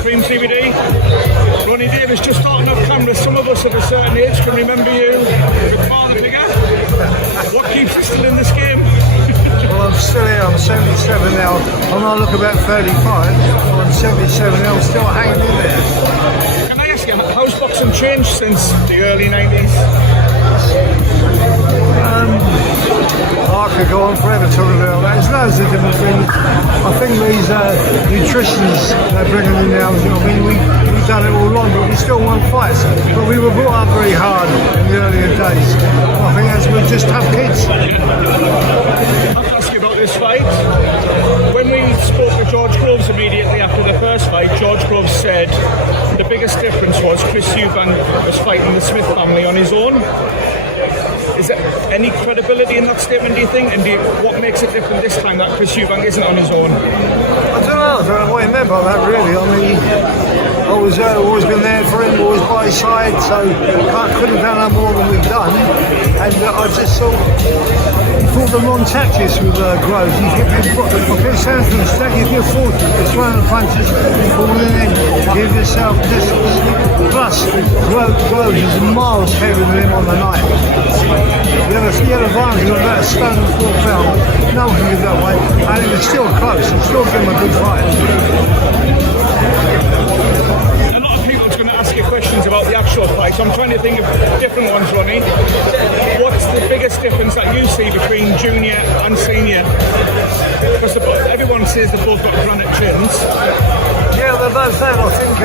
Supreme CBD. Ronnie Davies, just talking off camera, some of us of a certain age can remember you with father figure. What keeps you still in this game? Well, I'm still here, I'm 77 now. I might look about 35, I'm 77 now, I'm still hanging in there. Can I ask you, how's boxing changed since the early 90s? I could go on forever talking about that. There's loads of different things. I think these nutritionists they're bringing in now, you know, I mean, we've done it all wrong, but we still won fights. But we were brought up very hard in the earlier days. I think that's we're just tough kids. I'll ask you about this fight. When we spoke to George Groves immediately after the first fight, George Groves said the biggest difference was Chris Eubank was fighting the Smith family on his own. Is there any credibility in that statement, do you think? And what makes it different this time that Chris Eubank isn't on his own? I don't know what he meant by that, really. I mean, I was always been there for him, always by his side, so I couldn't have done no more than we've done. And I just thought the wrong tactics with Groves. It sounds to mistake, if you're forced to throw the punches, falling in, give yourself distance. Plus, Groves is miles heavier than him on the night. He had a advantage of about a stone and 4 pound. No one can get that way. And it was still close. It still gave him a good fight. A lot of people's going to ask you questions about the actual fight. I'm trying to think of different ones, Ronnie. What's the biggest difference that you see between junior and senior? Because everyone says they've both got granite chins. Yeah, they're both that. I think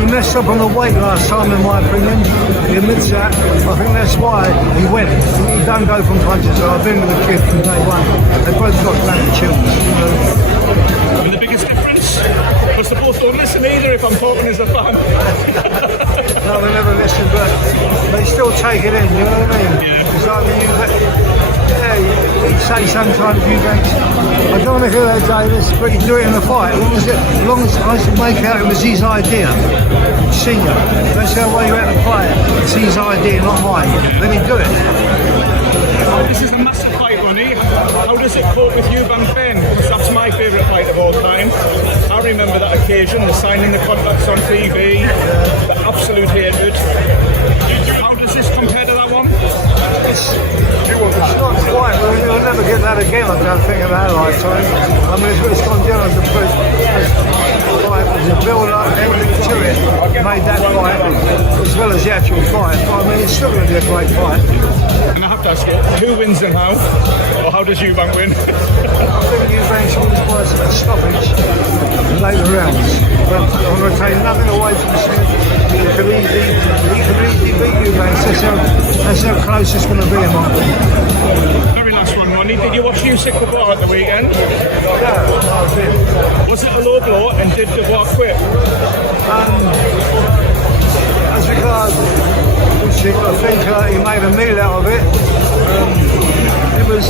he messed up on the weight last time, in my opinion. He admits that. I think that's why he went. He don't go from punches. So I've been with the kid from day one. They both got granite chins. I mean, the biggest difference? Because they both don't listen either if I'm talking as a fan. No, they never listen, but they still take it in, you know what I mean? Yeah. It's like you say sometimes you think, I don't want to hear that, Davis, but you do it in the fight. As long as I should make out it was his idea, senior. That's how way you have to fight. It's his idea, not mine. Then he do it. This is a massive fight, Ronnie. How does it cope with Eubank Benn? Because that's my favourite fight of all time. I remember that occasion, the signing the contracts on TV, the absolute hatred. How does this compare to that one? It's not quite. We'll never get that again, I don't think, in our lifetime. I mean, it's gone down as a fight. The build-up, everything to it made that fight, as well as the actual fight. But I mean, it's still going to be a great fight. And I have to ask you, who wins and how? Or how does Eubank win? I think Eubank wins by a stoppage in later rounds. But I'm going to take nothing away from Smith. He can easily beat Eubank. That's how close it's going to be, in my opinion. Very last one, Ronnie. Did you watch USYK before at the weekend? Yeah, I did. Was it a low blow and did Dubois quit? As regards I think he made a meal out of it. It was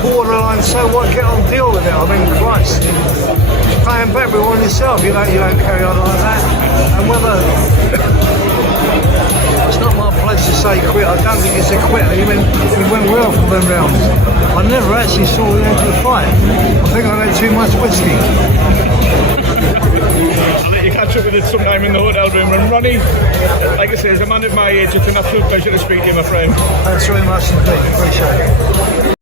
borderline, so what, get on, deal with it. I mean, Christ. Just paying back with one yourself, you don't carry on like that. And whether it's not my place to say quit, I don't think it's a quit. I mean, it went well for them rounds. I never actually saw the end of the fight. I think I had too much whiskey. I'll let you catch up with it sometime in the hotel room. And Ronnie, like I say, as a man of my age, it's an absolute pleasure to speak to you, my friend. Thanks very much indeed. Appreciate it.